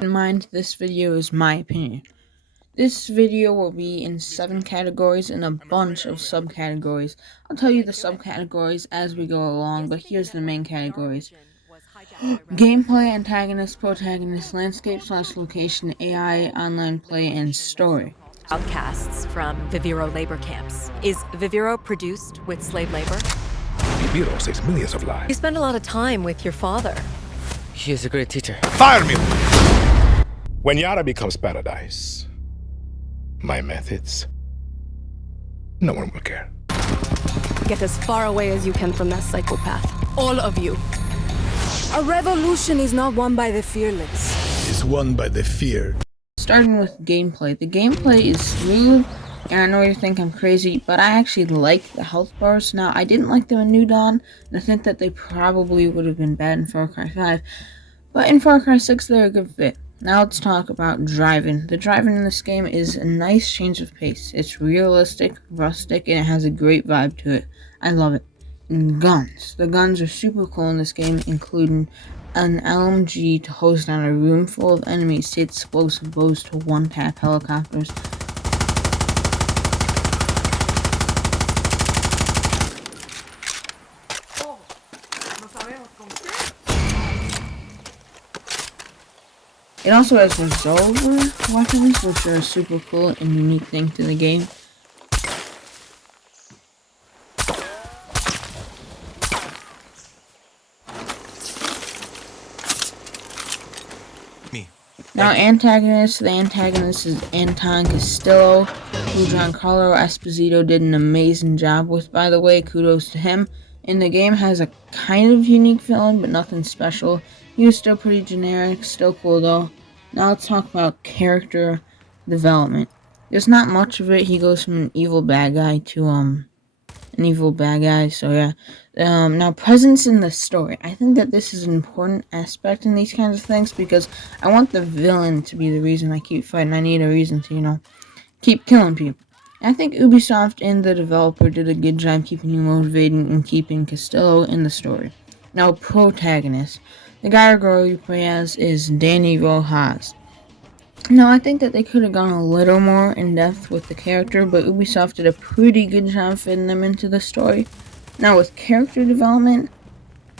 In mind, this video is my opinion. This video will be in 7 categories and a bunch of subcategories. I'll tell you the subcategories as we go along, but here's the main categories. Gameplay, antagonist, protagonist, landscape/location, AI, online play, and story. Outcasts from Viviro labor camps. Is Viviro produced with slave labor? Viviro saves millions of lives. You spend a lot of time with your father. He is a great teacher. Fire me! When Yara becomes paradise, my methods, no one will care. Get as far away as you can from that psychopath. All of you. A revolution is not won by the fearless. It's won by the fear. Starting with gameplay. The gameplay is smooth, and I know you think I'm crazy, but I actually like the health bars. Now, I didn't like them in New Dawn, and I think that they probably would have been bad in Far Cry 5, but in Far Cry 6, they're a good fit. Now let's talk about driving. The driving in this game is a nice change of pace. It's realistic, rustic, and it has a great vibe to it. I love it. And guns. The guns are super cool in this game, including an LMG to hose down a room full of enemies to explosive bows to one-tap helicopters. It also has resolver weapons, which are a super cool and unique thing to the game. Now, antagonist. The antagonist is Anton Castillo, who Giancarlo Esposito did an amazing job with, by the way. Kudos to him. And the game has a kind of unique villain, but nothing special. He was still pretty generic, still cool though. Now let's talk about character development. There's not much of it. He goes from an evil bad guy to an evil bad guy, so yeah. Now, presence in the story. I think that this is an important aspect in these kinds of things because I want the villain to be the reason I keep fighting. I need a reason to, keep killing people. I think Ubisoft and the developer did a good job keeping you motivated and keeping Castillo in the story. Now, protagonist. The guy or girl you play as is Danny Rojas. Now, I think that they could have gone a little more in depth with the character, but Ubisoft did a pretty good job fitting them into the story. Now, with character development,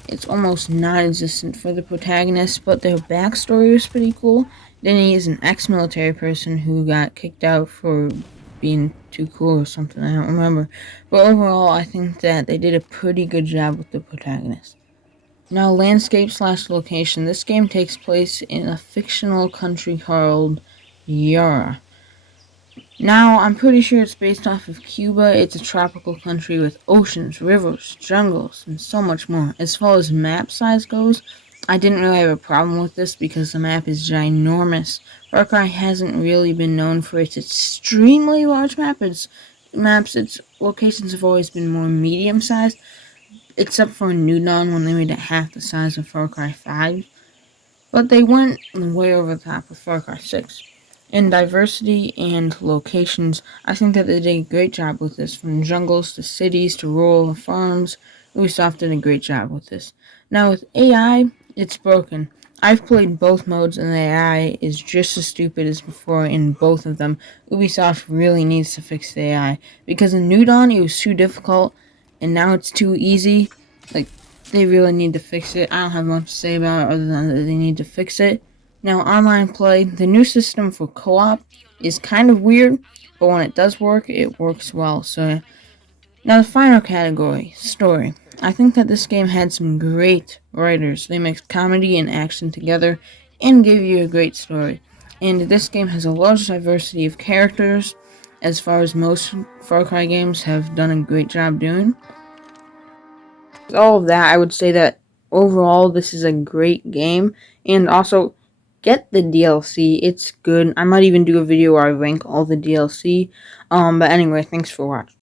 it's almost non-existent for the protagonist, but their backstory was pretty cool. Danny is an ex-military person who got kicked out for being too cool or something, I don't remember. But overall, I think that they did a pretty good job with the protagonist. Now, landscape/location. This game takes place in a fictional country called Yara. Now, I'm pretty sure it's based off of Cuba. It's a tropical country with oceans, rivers, jungles, and so much more. As far as map size goes, I didn't really have a problem with this because the map is ginormous. Far Cry hasn't really been known for its extremely large its locations have always been more medium-sized, except for New Dawn when they made it half the size of Far Cry 5. But they went way over the top with Far Cry 6. In diversity and locations, I think that they did a great job with this. From jungles to cities to rural farms, Ubisoft did a great job with this. Now with AI, it's broken. I've played both modes and the AI is just as stupid as before in both of them. Ubisoft really needs to fix the AI. Because in New Dawn, it was too difficult, and now it's too easy. They really need to fix it. I don't have much to say about it other than that they need to fix it. Now, online play. The new system for co-op is kind of weird, but when it does work, it works well. So, now the final category, story. I think that this game had some great writers. They mixed comedy and action together and gave you a great story. And this game has a large diversity of characters, as far as most Far Cry games have done a great job doing. With all of that, I would say that overall this is a great game, and also get the DLC. It's good. I might even do a video where I rank all the DLC. But anyway, thanks for watching.